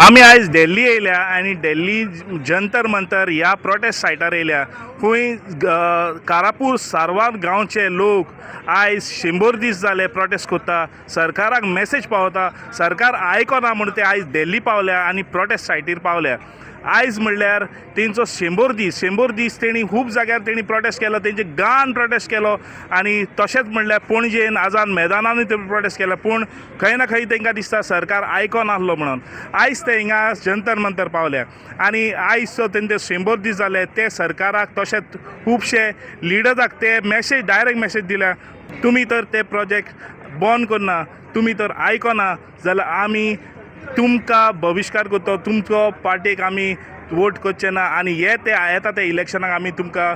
आमी आयज दिल्ली येयल्या आनी दिल्ली जंतर मंतर ह्या प्रोटेस्ट सायटार येयल्या. खंय कारापूर सारवार गांवचे लोक आयज 100 दीस जाले प्रोटेस्ट कोत्ता. सरकाराक मेसेज पावता, सरकार आयकना म्हूण ते आयज दिल्ली पावल्या आनी प्रोटेस्ट सायटीर पावल्या. आयज म्हणल्यार तेंचो 100 दीस तेणी खूब जाग्यार तेणी प्रोटेस्ट केलो, तेंचे गान प्रोटेस्ट केलो आनी तशेंच म्हणल्यार पणजेन आझाद मैदानानूय ते प्रोटेस्ट केलो. पूण खंय ना खंय तांकां दिसता सरकार आयकनासलो म्हणून आयज ते हिंगा जंतर मंतर पावल्या. आनी आयज जो तेंचे 100 दीस जाले ते सरकाराक तशेंच खुबशे लिडर्साक ते मेसेज डायरेक्ट मेसेज दिल्या, तुमी तर ते प्रोजेक्ट बंद करना, तुमी तर आयकना जाल्यार आमी तुमकां बहिष्कार करता, तुमचो पार्टीक आमी वोट करचे ना आनी येता ते इलेक्शनाक आमी तुमकां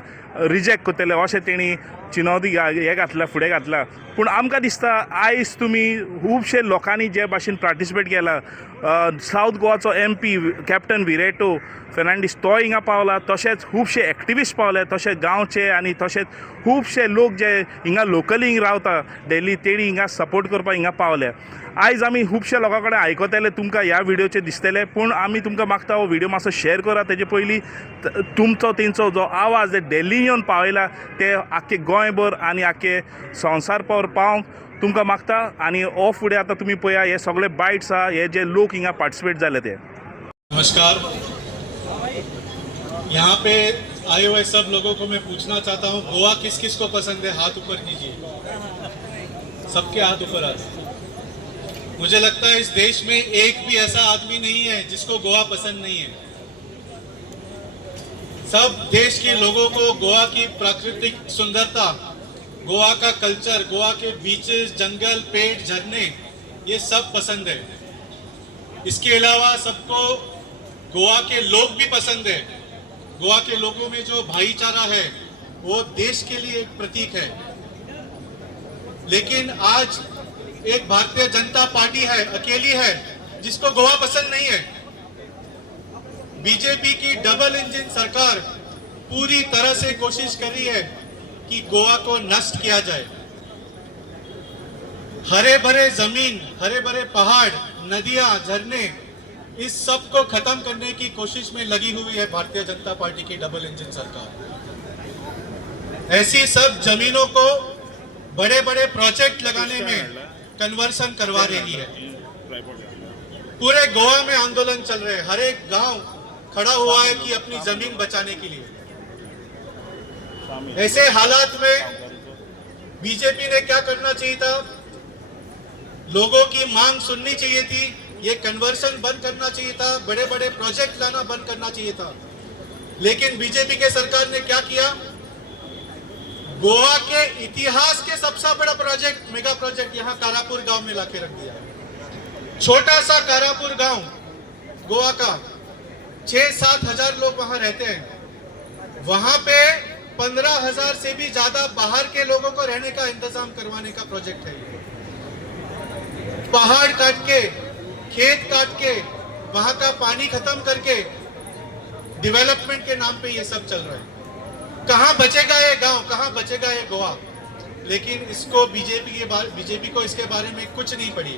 रिजेक्ट करतले अशें तेणी चिनोवणी हे घातला, फुडें घातला. पूण आमकां दिसता आयज तुमी खुबशे लोकांनी जे भाशेन पार्टिसिपेट केला, सावथ गोवाचो MP कॅप्टन विरेटो फेर्नांडीस तो हिंगा पावला, तशेंच खुबशे एक्टिविस्ट पावले, तशेंच गांवचे आनी तशेंच खुबशे लोक जे हिंगा लोकली रावता दिल्ली तेणी हिंगा सपोर्ट करपाक हिंगा पावले. आयज आमी खुबशे लोकां कडेन आयकतले, तुमकां ह्या विडियोचेर दिसतले, पूण आमी तुमकां मागता हो विडियो मातसो शेअर करा. तेजे पयलीं तुमचो तेंचो जो आवाज दिल्लीन येवन पावयला ते आख्खे गोंयभर आनी आख्खे संवसार पावंक तुमकां मागता. आनी हो फुडें आतां तुमी पळया, हे सगळे बायट्स आहा, हे जे लोक हिंगा पार्टिसिपेट जाले ते. नमस्कार. यहाँ पे आए हुए सब लोगों को मैं पूछना चाहता हूँ, गोवा किस किस को पसंद है? हाथ ऊपर कीजिए. सबके हाथ ऊपर आते. मुझे लगता है इस देश में एक भी ऐसा आदमी नहीं है जिसको गोवा पसंद नहीं है. सब देश के लोगों को गोवा की प्राकृतिक सुंदरता, गोवा का कल्चर, गोवा के बीचेस, जंगल, पेड़, झरने, ये सब पसंद है. इसके अलावा सबको गोवा के लोग भी पसंद है. गोवा के लोगों में जो भाईचारा है वो देश के लिए एक प्रतीक है. लेकिन आज एक भारतीय जनता पार्टी है, अकेली है, जिसको गोवा पसंद नहीं है. बीजेपी की डबल इंजन सरकार पूरी तरह से कोशिश कर रही है कि गोवा को नष्ट किया जाए. हरे भरे जमीन, हरे भरे पहाड़, नदियां, झरने, इस सब को खत्म करने की कोशिश में लगी हुई है भारतीय जनता पार्टी की डबल इंजन सरकार. ऐसी सब जमीनों को बड़े बड़े प्रोजेक्ट लगाने में कन्वर्सन करवा रही है. पूरे गोवा में आंदोलन चल रहे हैं, हर एक गांव खड़ा हुआ है कि अपनी जमीन बचाने के लिए. ऐसे हालात में बीजेपी ने क्या करना चाहिए था? लोगों की मांग सुननी चाहिए थी, ये कन्वर्सन बंद करना चाहिए था, बड़े बड़े प्रोजेक्ट लाना बंद करना चाहिए था. लेकिन बीजेपी के सरकार ने क्या किया? गोवा के इतिहास के सबसे बड़ा प्रोजेक्ट, मेगा प्रोजेक्ट यहाँ कारापुर गांव में लाके रख दिया. छोटा सा कारापुर गांव गोवा का, 6-7 हजार लोग वहां रहते हैं. वहां पे 15,000 से भी ज्यादा बाहर के लोगों को रहने का इंतजाम करवाने का प्रोजेक्ट है. पहाड़ काट के, खेत काट के, वहां का पानी खत्म करके डेवलपमेंट के नाम पे ये सब चल रहा है. कहां बचेगा ये गांव, कहां बचेगा ये गोवा? लेकिन इसको बीजेपी को इसके बारे में कुछ नहीं पड़ी,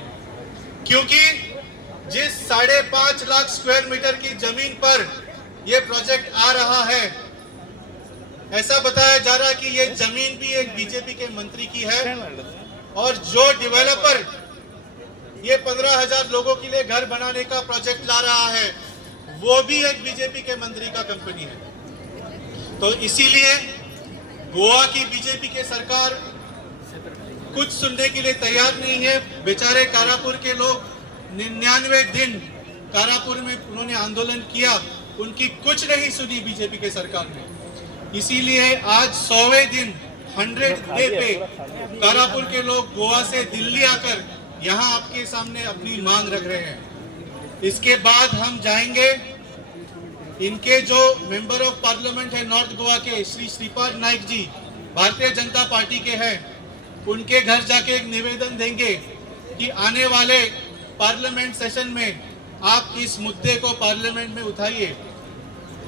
क्योंकि जिस 5.5 लाख स्क्वायर मीटर की जमीन पर यह प्रोजेक्ट आ रहा है, ऐसा बताया जा रहा है कि यह जमीन भी एक बीजेपी के मंत्री की है, और जो डेवलपर ये 15,000 लोगों के लिए घर बनाने का प्रोजेक्ट ला रहा है वो भी एक बीजेपी के मंत्री का कंपनी है. तो इसीलिए गोवा की बीजेपी के सरकार कुछ सुनने के लिए तैयार नहीं है. बेचारे कारापुर के लोग 99 दिन कारापुर में उन्होंने आंदोलन किया, उनकी कुछ नहीं सुनी बीजेपी के सरकार ने. इसीलिए आज 100वें दिन 100th डे पे कारापुर के लोग गोवा से दिल्ली आकर यहाँ आपके सामने अपनी मांग रख रहे हैं. इसके बाद हम जाएंगे, इनके जो मेंबर ऑफ पार्लियामेंट है नॉर्थ गोवा के, श्री श्रीपाद नाइक जी, भारतीय जनता पार्टी के हैं, उनके घर जाके एक निवेदन देंगे कि आने वाले पार्लियामेंट सेशन में आप इस मुद्दे को पार्लियामेंट में उठाइए.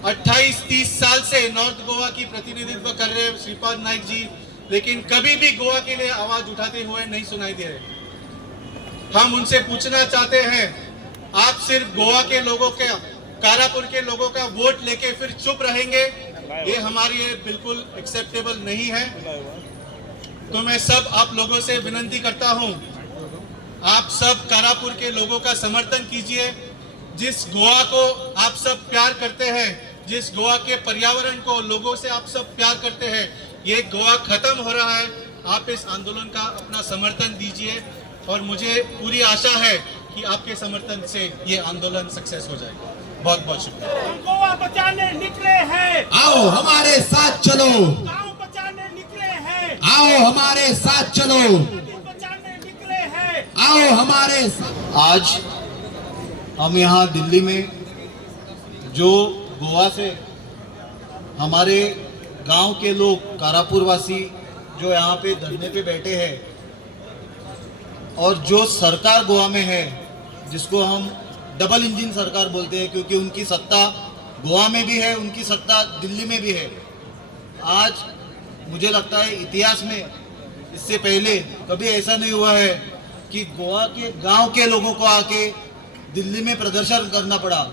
28-30 साल से नॉर्थ गोवा की प्रतिनिधित्व कर रहे हैं श्रीपाद नाइक जी, लेकिन कभी भी गोवा के लिए आवाज उठाते हुए नहीं सुनाई दे रहे. हम उनसे पूछना चाहते हैं, आप सिर्फ गोवा के लोगों के, कारापुर के लोगों का वोट लेके फिर चुप रहेंगे, ये हमारे लिए बिल्कुल एक्सेप्टेबल नहीं है। तो मैं सब आप लोगों से विनती करता हूं, आप सब कारापुर के लोगों का समर्थन कीजिए। जिस गोवा को आप सब प्यार करते हैं, जिस गोवा के पर्यावरण को लोगों से आप सब प्यार करते हैं, ये गोवा खत्म हो रहा है। आप इस आंदोलन का अपना समर्थन दीजिए और मुझे पूरी आशा है कि आपके समर्थन से ये आंदोलन सक्सेस हो जाएगा। बहुत बहुत शुक्रिया। हम गोवा बचाने निकले हैं, आओ हमारे साथ चलो, गांव बचाने निकले हैं, आओ हमारे साथ चलो, नदी बचाने निकले हैं। आओ हमारे साथ। आज हम यहाँ दिल्ली में जो गोवा से हमारे गांव के लोग, कारापुर वासी जो यहाँ पे धरने पे बैठे हैं, और जो सरकार गोवा में है जिसको हम डबल इंजन सरकार बोलते हैं, क्योंकि उनकी सत्ता गोवा में भी है, उनकी सत्ता दिल्ली में भी है। आज मुझे लगता है इतिहास में इससे पहले कभी ऐसा नहीं हुआ है कि गोवा के गांव के लोगों को आके दिल्ली में प्रदर्शन करना पड़ा,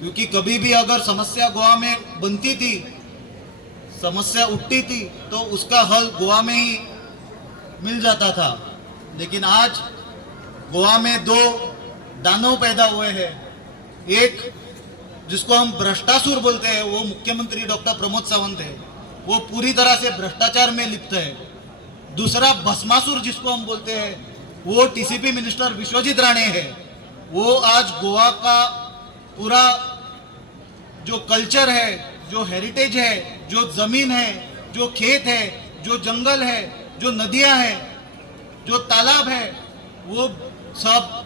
क्योंकि कभी भी अगर समस्या गोवा में बनती थी, समस्या उठती थी, तो उसका हल गोवा में ही मिल जाता था। लेकिन आज गोवा में दो दानव पैदा हुए हैं। एक जिसको हम भ्रष्टासुर बोलते हैं, वो मुख्यमंत्री डॉक्टर प्रमोद सावंत है, वो पूरी तरह से भ्रष्टाचार में लिप्त है। दूसरा भस्मासुर जिसको हम बोलते हैं, वो टीसीपी मिनिस्टर विश्वजीत राणे है। वो आज गोवा का पूरा जो कल्चर है, जो हेरिटेज है, जो जमीन है, जो खेत है, जो जंगल है, जो नदियां हैं, जो तालाब है, वो सब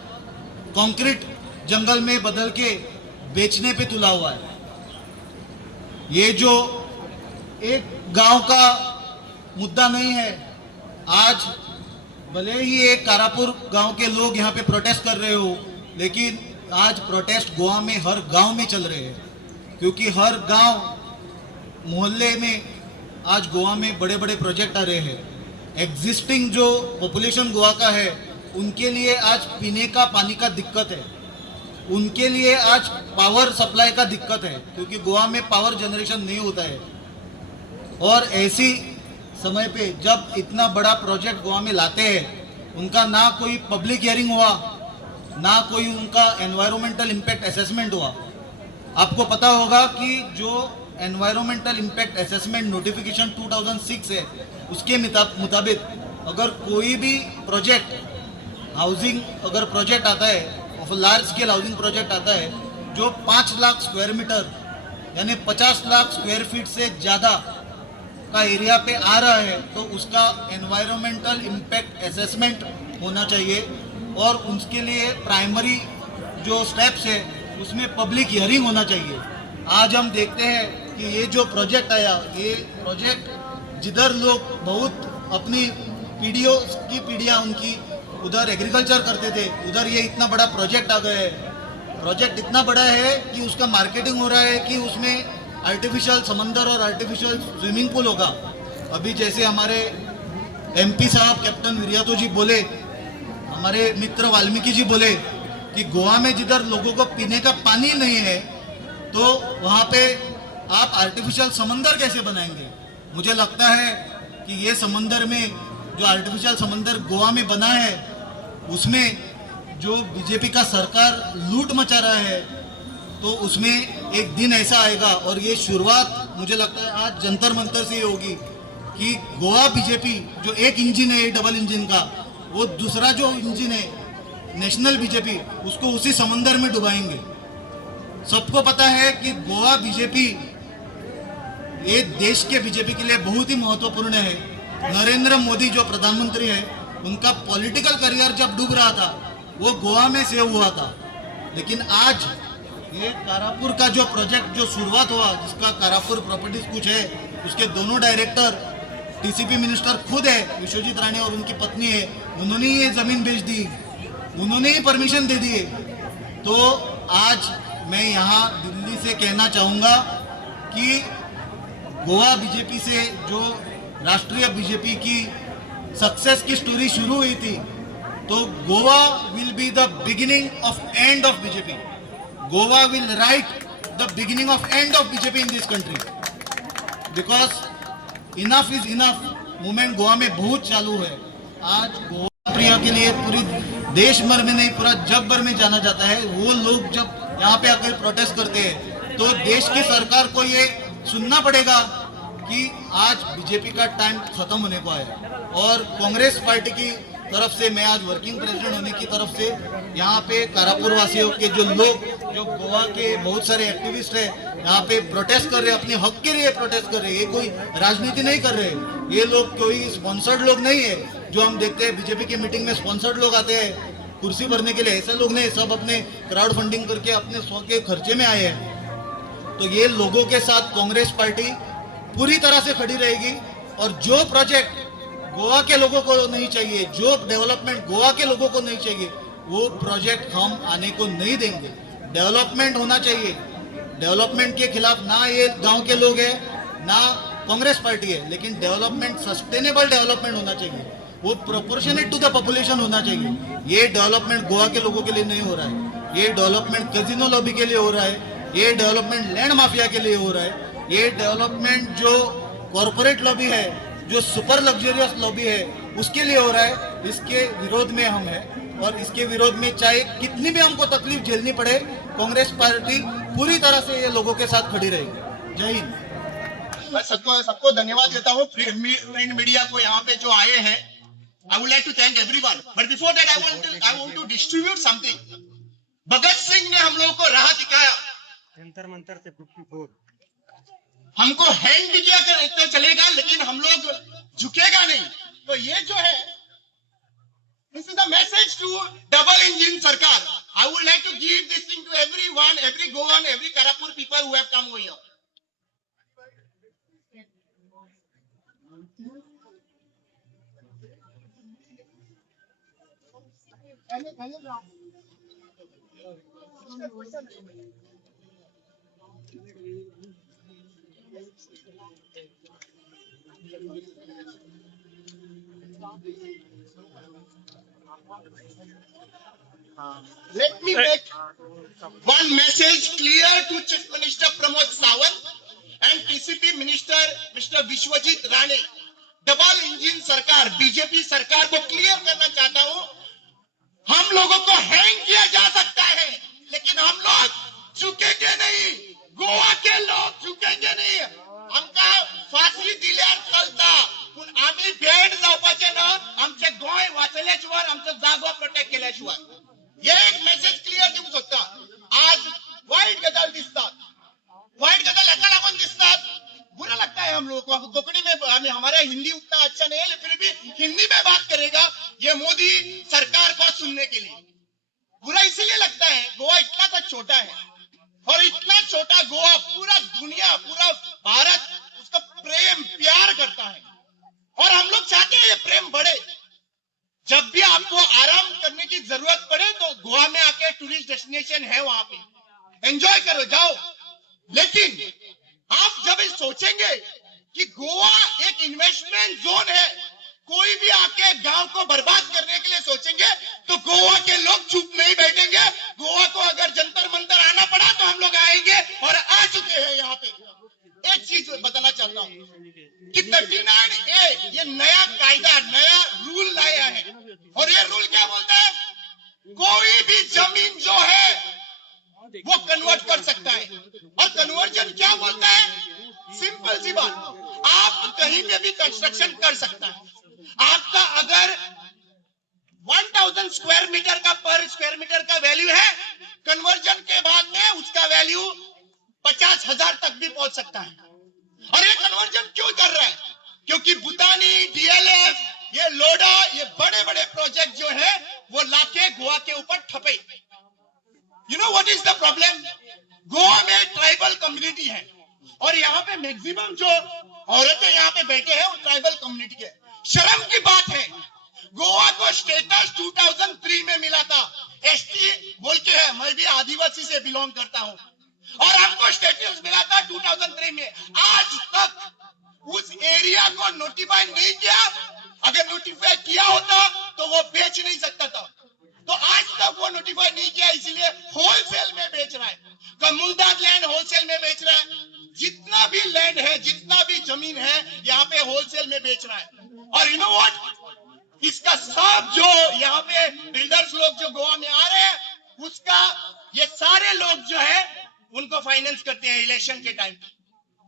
कंक्रीट जंगल में बदल के बेचने पे तुला हुआ है। ये जो एक गांव का मुद्दा नहीं है। आज भले ही एक कारापुर गांव के लोग यहाँ पे प्रोटेस्ट कर रहे हो, लेकिन आज प्रोटेस्ट गोवा में हर गांव में चल रहे हैं, क्योंकि हर गांव मोहल्ले में आज गोवा में बड़े बड़े प्रोजेक्ट आ रहे हैं। एग्जिस्टिंग जो पॉपुलेशन गोवा का है, उनके लिए आज पीने का पानी का दिक्कत है, उनके लिए आज पावर सप्लाई का दिक्कत है, क्योंकि गोवा में पावर जनरेशन नहीं होता है। और ऐसी समय पे जब इतना बड़ा प्रोजेक्ट गोवा में लाते हैं, उनका ना कोई पब्लिक हियरिंग हुआ, ना कोई उनका एनवायरमेंटल इम्पैक्ट असेसमेंट हुआ। आपको पता होगा कि जो एनवायरमेंटल इम्पैक्ट असेसमेंट नोटिफिकेशन 2006 है, उसके मुताबिक अगर कोई भी प्रोजेक्ट हाउसिंग अगर प्रोजेक्ट आता है, of large scale housing project आता है, जो 5 लाख स्क्वायर मीटर यानी 50 लाख स्क्वायर फीट से ज़्यादा का एरिया पे आ रहा है, तो उसका एनवायरमेंटल इम्पैक्ट असेसमेंट होना चाहिए। और उसके लिए प्राइमरी जो स्टेप्स है, उसमें पब्लिक हियरिंग होना चाहिए। आज हम देखते हैं कि ये जो प्रोजेक्ट आया, ये प्रोजेक्ट जिधर लोग बहुत अपनी पीढ़ियों की पीढ़ियाँ उनकी उधर एग्रीकल्चर करते थे, उधर ये इतना बड़ा प्रोजेक्ट आ गया है। प्रोजेक्ट इतना बड़ा है कि उसका मार्केटिंग हो रहा है कि उसमें आर्टिफिशियल समंदर और आर्टिफिशियल स्विमिंग पूल होगा। अभी जैसे हमारे एमपी साहब कैप्टन विरियातो जी बोले, हमारे मित्र वाल्मीकि जी बोले कि गोवा में जिधर लोगों को पीने का पानी नहीं है, तो वहाँ पे आप आर्टिफिशियल समंदर कैसे बनाएंगे। मुझे लगता है कि ये समंदर में जो आर्टिफिशियल समंदर गोवा में बना है, उसमें जो बीजेपी का सरकार लूट मचा रहा है, तो उसमें एक दिन ऐसा आएगा। और ये शुरुआत मुझे लगता है आज जंतर मंतर से ही होगी कि गोवा बीजेपी जो एक इंजन है डबल इंजन का, वो दूसरा जो इंजन है नेशनल बीजेपी, उसको उसी समंदर में डुबाएंगे। सबको पता है कि गोवा बीजेपी ये देश के बीजेपी के लिए बहुत ही महत्वपूर्ण है। नरेंद्र मोदी जो प्रधानमंत्री है, उनका पॉलिटिकल करियर जब डूब रहा था, वो गोवा में सेव हुआ था। लेकिन आज ये कारापुर का जो प्रोजेक्ट जो शुरुआत हुआ, जिसका कारापुर प्रॉपर्टीज कुछ है, उसके दोनों डायरेक्टर टीसीपी मिनिस्टर खुद है, विश्वजीत राणे और उनकी पत्नी है, उन्होंने ये जमीन बेच दी, उन्होंने ही परमिशन दे दिए। तो आज मैं यहाँ दिल्ली से कहना चाहूँगा कि गोवा बीजेपी से जो राष्ट्रीय बीजेपी की सक्सेस की स्टोरी शुरू हुई थी, तो तो Goa will be the beginning of end of BJP. Goa will write the beginning of end of BJP in this country, because enough is enough movement Goa में बहुत चालू है. आज गोवा प्रिया के लिए पूरी देश भर में नहीं, पूरा जग भर में जाना जाता है. वो लोग जब यहाँ पे आकर प्रोटेस्ट करते हैं तो देश की सरकार को ये सुनना पड़ेगा कि आज बीजेपी का टाइम खत्म होने को आया. और कांग्रेस पार्टी की तरफ से, मैं आज वर्किंग प्रेसिडेंट होने की तरफ से यहाँ पे कारापुर वासियों के जो लोग, जो गोवा के बहुत सारे एक्टिविस्ट है, यहाँ पे प्रोटेस्ट कर रहे हैं, अपने हक के लिए प्रोटेस्ट कर रहे हैं. ये कोई राजनीति नहीं कर रहे हैं. ये लोग कोई स्पॉन्सर्ड लोग नहीं है जो हम देखते हैं बीजेपी की मीटिंग में स्पॉन्सर्ड लोग आते हैं कुर्सी भरने के लिए. ऐसे लोग नहीं, सब अपने क्राउड फंडिंग करके अपने स्व के खर्चे में आए हैं. तो ये लोगों के साथ कांग्रेस पार्टी पूरी तरह से खड़ी रहेगी. और जो प्रोजेक्ट गोवा के लोगों को नहीं चाहिए, जो डेवलपमेंट गोवा के लोगों को नहीं चाहिए, वो प्रोजेक्ट हम आने को नहीं देंगे. डेवलपमेंट होना चाहिए. डेवलपमेंट के खिलाफ ना ये गांव के लोग हैं ना कांग्रेस पार्टी है, लेकिन डेवलपमेंट सस्टेनेबल डेवलपमेंट होना चाहिए. वो प्रोपोर्शनेट टू द पॉपुलेशन होना चाहिए. ये डेवलपमेंट गोवा के लोगों के लिए नहीं हो रहा है. ये डेवलपमेंट कैसीनो लॉबी के लिए हो रहा है. ये डेवलपमेंट लैंड माफिया के लिए हो रहा है. ये डेवलपमेंट जो कॉरपोरेट लॉबी है, जो सुपर लग्जरियस लॉबी है, उसके लिए हो रहा है. इसके विरोध में हम हैं और इसके विरोध में चाहे कितनी भी हमको तकलीफ झेलनी पड़े, कांग्रेस पार्टी पूरी तरह से ये लोगों के साथ खड़ी रहेगी. जय हिंद. मैं सबको धन्यवाद देता हूँ प्रिंट मीडिया को यहाँ पे जो आए हैं. I would like to thank everyone. But before that, I want to distribute something. Bhagat Singh ने हम लोगों को राह दिखाया. जंतर मंतर से 54 हमको हैंग भी किया कर इतना चलेगा, लेकिन हम लोग झुकेगा नहीं. तो ये जो है, this is the message to double engine सरकार. I would like to give this thing to everyone, every Goan, every Karapur people who have come over here. Let me make one message clear to Chief Minister Pramod Sawant and TCP Minister Mr. Vishwajit Rane. Double engine सरकार, BJP सरकार को clear करना चाहता हूं, हम लोगों को hang किया जा सकता है, लेकिन हम लोग झुकेंगे नहीं. गोवा के लोग झुकेंगे नहीं. आमका फाशी दिल्यार चलता, पण आम्ही बेड जावपाचे ना. आमचे गोंय वाचल्याशिवाय, आमचो जागो प्रोटेक्ट केल्याशिवाय. ये एक मेसेज क्लियर दिवंक सोदता. आज वाईट गजाल दिसतात. वाईट गजाल एका लागून दिसतात, बुरा लगता है हम लोगों को. कोंकणी में हमारा हिंदी उतना अच्छा नहीं है, फिर भी हिंदी में बात करेगा ये मोदी सरकार को सुनने के लिए. बुरा इसीलिए लगता है, गोवा इतना तो छोटा है, और इतना छोटा गोवा पूरा दुनिया, पूरा भारत उसका प्रेम प्यार करता है. और हम लोग चाहते हैं ये प्रेम बढ़े. जब भी आपको आराम करने की जरूरत पड़े तो गोवा में आके टूरिस्ट डेस्टिनेशन है, वहां पे एंजॉय करो, जाओ. लेकिन आप जब सोचेंगे कि गोवा एक इन्वेस्टमेंट जोन है, कोई भी आके गांव को बर्बाद करने के लिए सोचेंगे तो गोवा के लोग चुप नहीं बैठेंगे. गोवा को अगर जंतर मंतर आना पड़ा तो हम लोग आएंगे, और आ चुके हैं यहाँ पे. एक चीज बताना चाहता हूँ कि 39A ये नया कायदा, नया रूल लाया है. और ये रूल क्या बोलता है? कोई भी जमीन जो है वो कन्वर्ट कर सकता है. और कन्वर्जन क्या बोलता है? सिंपल सी बात, आप कहीं पे भी कंस्ट्रक्शन कर सकता है. आपका अगर 1000 स्क्वायर मीटर का पर स्क्वायर मीटर का वैल्यू है, कन्वर्जन के बाद में उसका वैल्यू 50,000 तक भी पहुंच सकता है. और ये कन्वर्जन क्यों कर रहा है? क्योंकि भूटानी, DLF, ये लोडा, ये बड़े बड़े प्रोजेक्ट जो है वो लाके गोवा के ऊपर ठपे. You know what is the problem? Goa में ट्राइबल कम्युनिटी है, और यहाँ पे मैक्सिमम जो औरतें यहाँ पे बैठे हैं वो ट्राइबल कम्युनिटी के. शर्म की बात है, गोवा को स्टेटस 2003 में मिला था. ST बोल के है, मैं भी आदिवासी से बिलोंग करता हूँ, और हमको स्टेटस मिला था 2003 में. आज तक उस एरिया को नोटिफाई नहीं किया, अगर नोटिफाई किया होता तो वो बेच नहीं सकता था, तो आज तक वो नोटिफाई नहीं किया, इसलिए होलसेल में बेच रहा है। कमुंदार लैंड होलसेल में बेच रहा है, जितना भी लैंड है, जितना भी जमीन है, यहाँ पे होलसेल में बेच रहा है। और यू नो व्हाट, इसका सब जो यहाँ पे बिल्डर्स लोग जो गोवा में आ रहे हैं, उसका ये सारे लोग जो है उनको फाइनेंस करते हैं इलेक्शन के टाइम पे,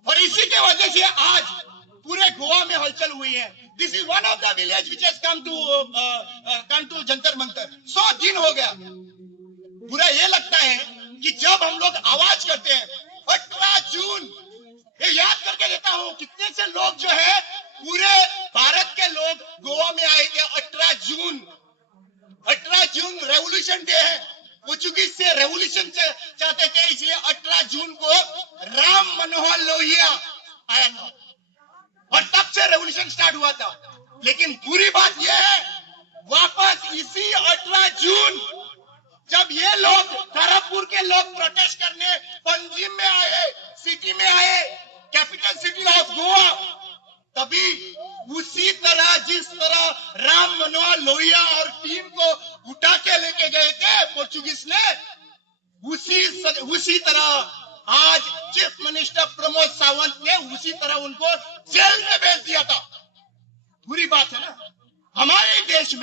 और इसी के वजह से आज पूरे गोवा में हलचल हुई है। This is one of the village which has come to Jantar Mantar. 100 दिन हो गया। पूरा ये लगता है कि जब हम लोग आवाज करते हैं 18 जून, ये याद करके देता हूं कितने से लोग जो है पूरे भारत के लोग गोवा में आएंगे 18 जून। 18 जून रेवोल्यूशन डे है, पोर्चुगीज से रेवोल्यूशन चाहते थे, इसलिए 18 जून को राम मनोहर लोहिया आया था और तब से रेवोल्यूशन स्टार्ट हुआ था। लेकिन बुरी बात यह है, वापस इसी 18 जून जब ये लोग कारापुर के लोग प्रोटेस्ट करने पंजिम में आए, सिटी में आए, कैपिटल सिटी ऑफ गोवा, तभी उसी तरह जिस तरह राम मनोहर लोहिया और टीम को उठा के लेके गए थे पोर्चुगीज ने, उसी तरह आज चीफ मिनिस्टर प्रमोद सावंत ने उसी तरह उनको जेल में भेज दिया था। बुरी बात है ना, हमारे देश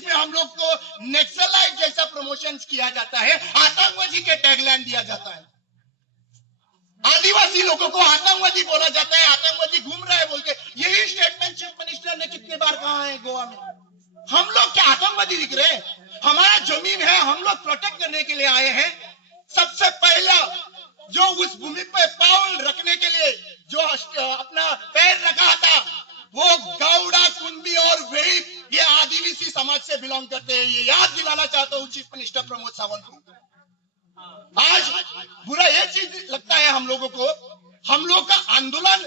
में हम लोग को नक्सलाइट जैसा प्रमोशन किया जाता है, आतंकवादी के टैगलाइन दिया जाता है, आदिवासी लोगों को आतंकवादी बोला जाता है, आतंकवादी घूम रहा है बोल के। यही स्टेटमेंट चीफ मिनिस्टर ने कितने बार कहा है गोवा में। हम लोग क्या आतंकवादी दिख रहे हैं? हमारा जमीन है, हम लोग प्रोटेक्ट करने के लिए आए हैं। सबसे पहला जो उस भूमि पे पाउल रखने के लिए जो अपना पैर रखा था, वो गौड़ा, कुंबी और वेद, ये आदिवासी समाज से बिलोंग करते हैं। ये याद दिलाना चाहता हूँ चीफ मिनिस्टर प्रमोद सावंत को। आज बुरा ये चीज लगता है हम लोगों को, हम लोग का आंदोलन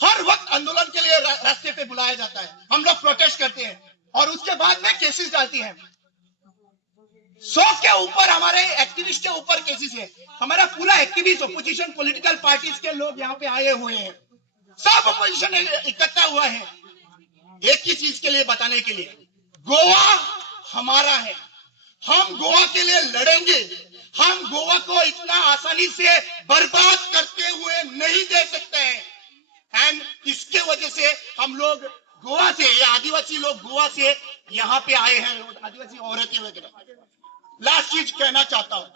हर वक्त आंदोलन के लिए रास्ते पे बुलाया जाता है, हम लोग प्रोटेस्ट करते हैं और उसके बाद में केसेस डालती हैं। 100 के ऊपर हमारे एक्टिविस्ट के ऊपर केसेस है। हमारा पूरा एक्टिविस्ट ऑपोजिशन पॉलिटिकल पार्टीज के लोग यहाँ पे आए हुए हैं, सब ऑपोजिशन इकट्ठा हुआ है एक ही चीज के लिए, बताने के लिए गोवा हमारा है, हम गोवा के लिए लड़ेंगे। हम गोवा को इतना आसानी से बर्बाद करते हुए नहीं दे सकते हैं। एंड इसके वजह से हम लोग गोवा से, ये आदिवासी लोग गोवा से यहाँ पे आए हैं, आदिवासी औरतें वगैरह। लास्ट चीज कहना चाहता हूं,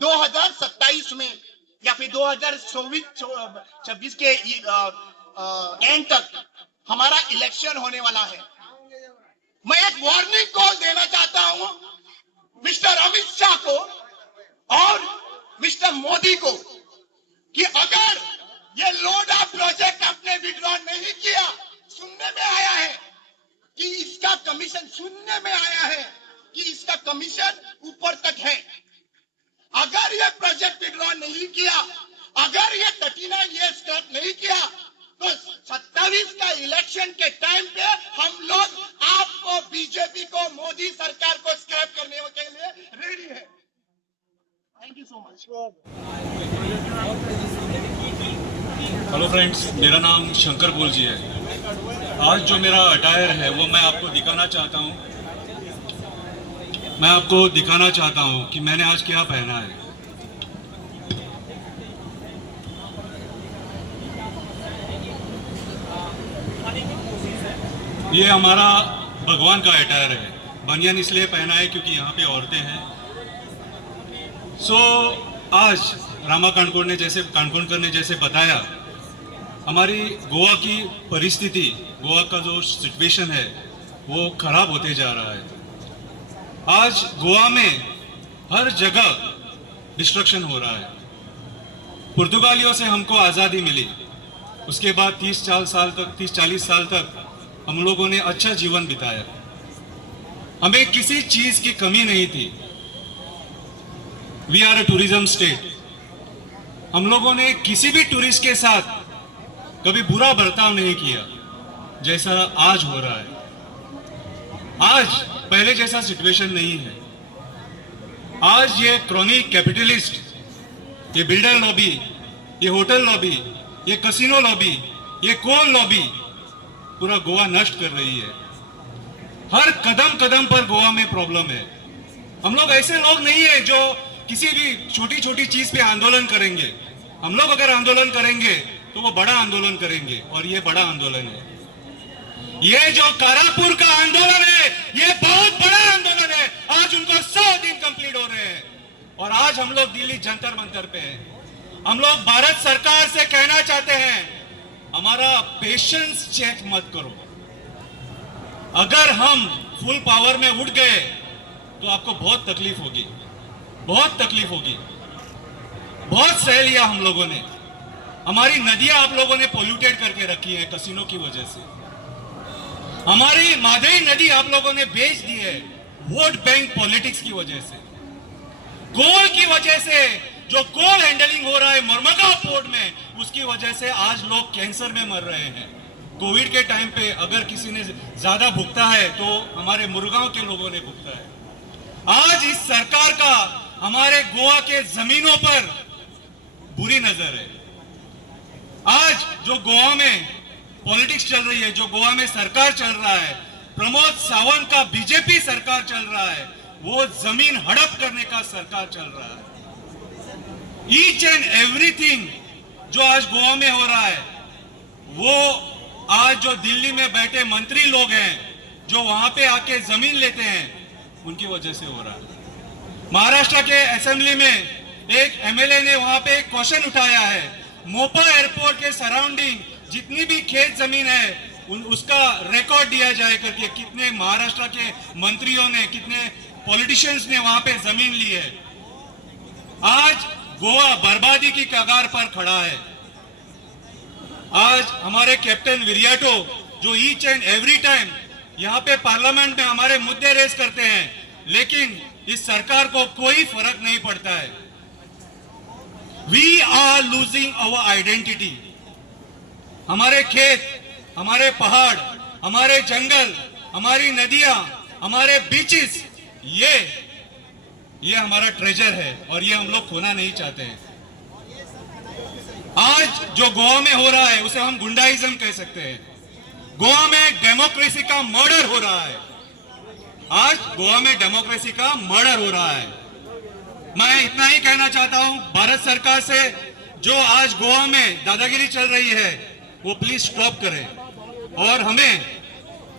2027 में या फिर 2026 के एंड तक हमारा इलेक्शन होने वाला है। मैं एक वार्निंग कॉल देना चाहता हूं मिस्टर अमित शाह को और मिस्टर मोदी को कि अगर ये लोडा प्रोजेक्ट आपने विड्रॉ नहीं किया, सुनने में आया है कि इसका कमीशन, सुनने में आया है कि इसका कमीशन ऊपर तक है। अगर ये प्रोजेक्ट विड्रॉ नहीं किया, अगर ये 39 ईयर्स स्क्रैप नहीं किया, तो 27 का इलेक्शन के टाइम पे हम लोग आपको, बीजेपी को, मोदी सरकार को स्क्रैप करने के लिए रेडी है। Thank you so much. Hello friends, मेरा नाम शंकर बोल जी है। आज जो मेरा अटायर है वो मैं आपको दिखाना चाहता हूँ। मैं आपको दिखाना चाहता हूँ कि मैंने आज क्या पहना है। ये हमारा भगवान का अटायर है। बनियान इसलिए पहना है क्योंकि यहाँ पे औरतें हैं। आज रामा कांडकोणकर ने जैसे बताया, हमारी गोवा की परिस्थिति, गोवा का जो सिचुएशन है वो खराब होते जा रहा है। आज गोवा में हर जगह डिस्ट्रक्शन हो रहा है। पुर्तगालियों से हमको आज़ादी मिली, उसके बाद 30-40 साल तक हम लोगों ने अच्छा जीवन बिताया। हमें किसी चीज की कमी नहीं थी। We are a tourism state. हम लोगों ने किसी भी टूरिस्ट के साथ कभी बुरा बर्ताव नहीं किया जैसा आज हो रहा है। आज पहले जैसा सिचुएशन नहीं है। आज ये क्रॉनिक कैपिटलिस्ट, ये बिल्डर लॉबी, ये होटल लॉबी, ये कसिनो लॉबी, ये कोल लॉबी, पूरा गोवा नष्ट कर रही है। हर कदम कदम पर गोवा में प्रॉब्लम है। हम लोग ऐसे लोग नहीं है जो किसी भी छोटी छोटी चीज पे आंदोलन करेंगे। हम लोग अगर आंदोलन करेंगे तो वो बड़ा आंदोलन करेंगे, और ये बड़ा आंदोलन है। ये जो कारापुर का आंदोलन है, ये बहुत बड़ा आंदोलन है। आज उनको 100 दिन कंप्लीट हो रहे हैं, और आज हम लोग दिल्ली जंतर मंतर पे हैं। हम लोग भारत सरकार से कहना चाहते हैं, हमारा पेशेंस चेक मत करो। अगर हम फुल पावर में उठ गए तो आपको बहुत तकलीफ होगी, बहुत तकलीफ होगी। बहुत सह लिया हम लोगों ने। हमारी नदियां आप लोगों ने पोल्यूटेड करके रखी है कसिनो की वजह से। हमारी माधवी नदी आप लोगों ने बेच दी है वोट बैंक पॉलिटिक्स की वजह से। कोल की वजह से जो कोल हैंडलिंग हो रहा है मरमगांव पोर्ट में, उसकी वजह से आज लोग कैंसर में मर रहे हैं। कोविड के टाइम पे अगर किसी ने ज्यादा भुगता है तो हमारे मुरगांव के लोगों ने भुगता है। आज इस सरकार का हमारे गोवा के जमीनों पर बुरी नजर है। आज जो गोवा में पॉलिटिक्स चल रही है, जो गोवा में सरकार चल रहा है, प्रमोद सावंत का बीजेपी सरकार चल रहा है, वो जमीन हड़प करने का सरकार चल रहा है। ईच एंड एवरीथिंग जो आज गोवा में हो रहा है, वो आज जो दिल्ली में बैठे मंत्री लोग हैं, जो वहां पे आके जमीन लेते हैं, उनकी वजह से हो रहा है। महाराष्ट्र के असेंबली में एक एमएलए ने वहां पे एक क्वेश्चन उठाया है, मोपा एयरपोर्ट के सराउंडिंग जितनी भी खेत जमीन है उसका रिकॉर्ड दिया जाए करके। कितने महाराष्ट्र के मंत्रियों ने, कितने पॉलिटिशियंस ने वहां पे जमीन ली है। आज गोवा बर्बादी की कगार पर खड़ा है। आज हमारे कैप्टन विरियाटो जो ईच एंड एवरी टाइम यहाँ पे पार्लियामेंट में हमारे मुद्दे रेज करते हैं, लेकिन इस सरकार को कोई फर्क नहीं पड़ता है। We are losing our identity. हमारे खेत, हमारे पहाड़, हमारे जंगल, हमारी नदियां, हमारे बीचेस, ये हमारा ट्रेजर है, और ये हम लोग खोना नहीं चाहते हैं। आज जो गोवा में हो रहा है उसे हम गुंडाइज्म कह सकते हैं। गोवा में डेमोक्रेसी का मर्डर हो रहा है। आज गोवा में डेमोक्रेसी का मर्डर हो रहा है। मैं इतना ही कहना चाहता हूं भारत सरकार से, जो आज गोवा में दादागिरी चल रही है वो प्लीज स्टॉप करें, और हमें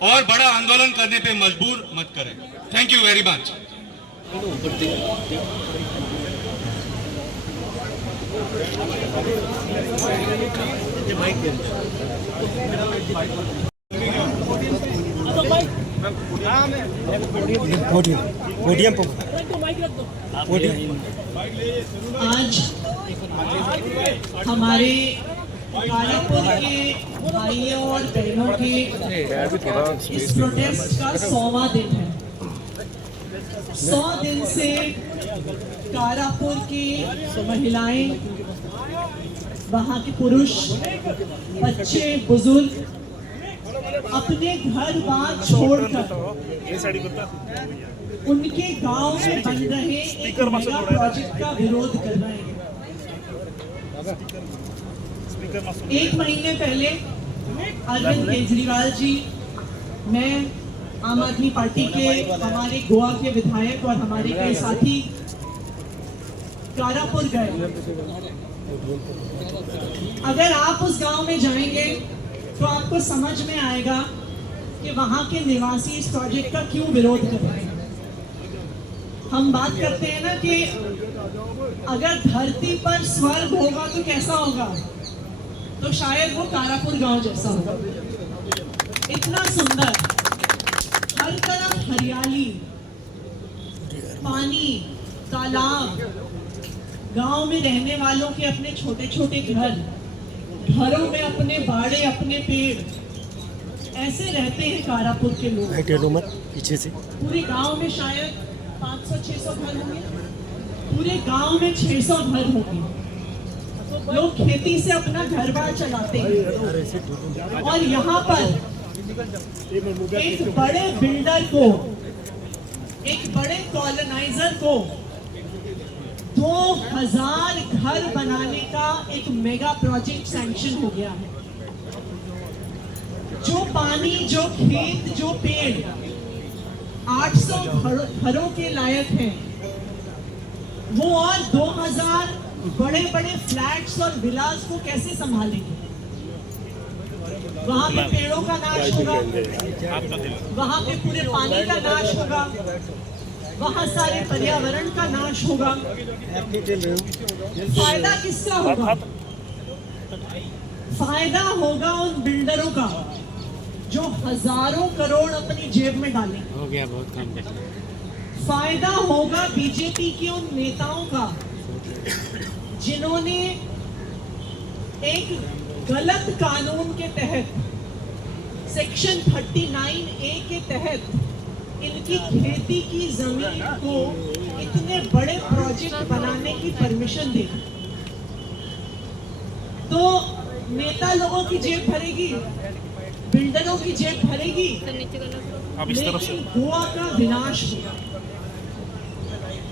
और बड़ा आंदोलन करने पे मजबूर मत करें। Thank you very much. Podium पर आज हमारे कारापुर के भाइयों और बहनों के इस प्रोटेस्ट का 100वां दिन है। 100 दिन से कारापुर की महिलाएं, वहाँ के पुरुष, बच्चे, बुजुर्ग अपने घर बार छोड़कर उनके गांव में बन रहे एक मेगा प्रोजेक्ट का विरोध कर रहे हैं। 1 महीने पहले अरविंद केजरीवाल जी, मैं, आम आदमी पार्टी के हमारे गोवा के विधायक और हमारे कई साथी कारापुर गए। अगर आप उस गांव में जाएंगे तो आपको समझ में आएगा कि वहां के निवासी इस प्रोजेक्ट का क्यों विरोध कर रहे हैं। हम बात करते हैं ना कि अगर धरती पर स्वर्ग होगा तो कैसा होगा, तो शायद वो कारापुर गांव जैसा होगा। इतना सुंदर, हर तरफ हरियाली, पानी, तालाब, गांव में रहने वालों के अपने छोटे छोटे घर, घरों में अपने बाड़े, अपने पेड़, ऐसे रहते हैं कारापुर के लोग। पीछे से पूरे गांव में शायद 500-600 घर होंगे। पूरे गांव में 600 घर होंगे। लोग खेती से अपना घर बार चलाते हैं, और यहाँ पर एक बड़े बिल्डर को, एक बड़े कॉलोनाइजर को 2000 घर बनाने का एक मेगा प्रोजेक्ट सैंक्शन हो गया है। जो पानी, जो खेत, जो पेड़ 800 घरों के लायक हैं, वो और 2000 बड़े बड़े फ्लैट्स और विलास को कैसे संभालेंगे? वहां पे पेड़ों का नाश होगा, वहां पे पूरे पानी का नाश होगा, वहां सारे पर्यावरण का नाश होगा। फायदा किसका होगा? फायदा होगा उन बिल्डरों का जो हजारों करोड़ अपनी जेब में डालेंगे। हो गया, बहुत काम कर। फायदा होगा बीजेपी के उन नेताओं का जिन्होंने एक गलत कानून के तहत, सेक्शन 39A के तहत इनकी खेती की जमीन को इतने बड़े प्रोजेक्ट बनाने की परमिशन दी। तो नेता लोगों की जेब भरेगी, बिल्डरों की जेब भरेगी, लेकिन गोवा का विनाश होगा।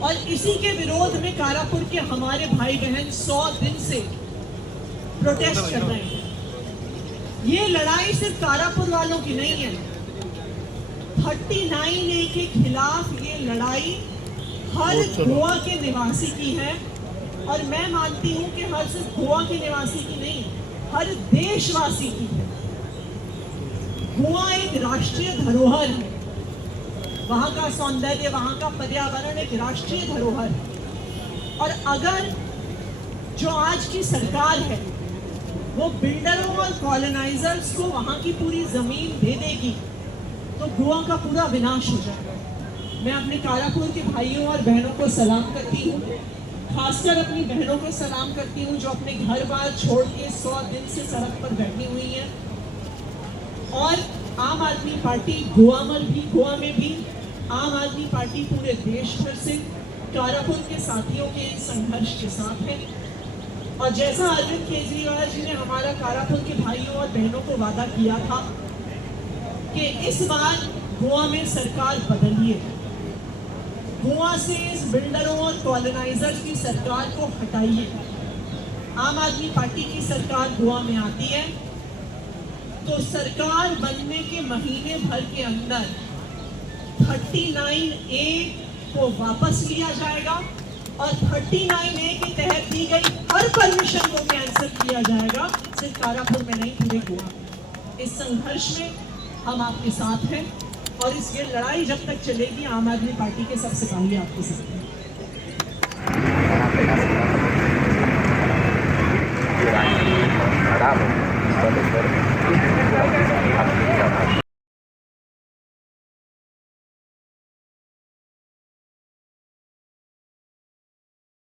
और इसी के विरोध में कारापुर के हमारे भाई बहन 100 दिन से प्रोटेस्ट कर रहे हैं। ये लड़ाई सिर्फ कारापुर वालों की नहीं है, 39A के खिलाफ ये लड़ाई हर गोवा के निवासी की है। और मैं मानती हूँ कि हर सिर्फ गोवा के निवासी की नहीं, हर देशवासी की है। गोवा एक राष्ट्रीय धरोहर है, वहाँ का सौंदर्य, वहाँ का पर्यावरण एक राष्ट्रीय धरोहर है। और अगर जो आज की सरकार है वो बिल्डरों और कॉलोनाइजर्स को वहाँ की पूरी जमीन दे देगी तो गोवा का पूरा विनाश हो जाएगा। मैं अपने कारापुर के भाइयों और बहनों को सलाम करती हूँ, खासकर अपनी बहनों को सलाम करती हूँ जो अपने घर बार छोड़ के 100 दिन से सड़क पर बैठी हुई हैं। और आम आदमी पार्टी गोवा में भी आम आदमी पार्टी पूरे देश भर से कारापुर के साथियों के इस संघर्ष के साथ है। और जैसा अरविंद केजरीवाल जी ने हमारा कारापुर के भाइयों और बहनों को वादा किया था कि इस बार गोवा में सरकार बदलिए, गोवा से इस बिल्डरों और कॉलोनाइजर्स की सरकार को हटाइए। आम आदमी पार्टी की सरकार गोवा में आती है तो सरकार बनने के महीने भर के अंदर 39A को वापस लिया जाएगा और 39A के तहत दी गई हर परमिशन को कैंसिल किया जाएगा, सिर्फ कारापुर में नहीं, पूरे गोवा में। इस संघर्ष में हम आपके साथ हैं और इस ये लड़ाई जब तक चलेगी आम आदमी पार्टी के सब सिपाही आपके साथ हैं।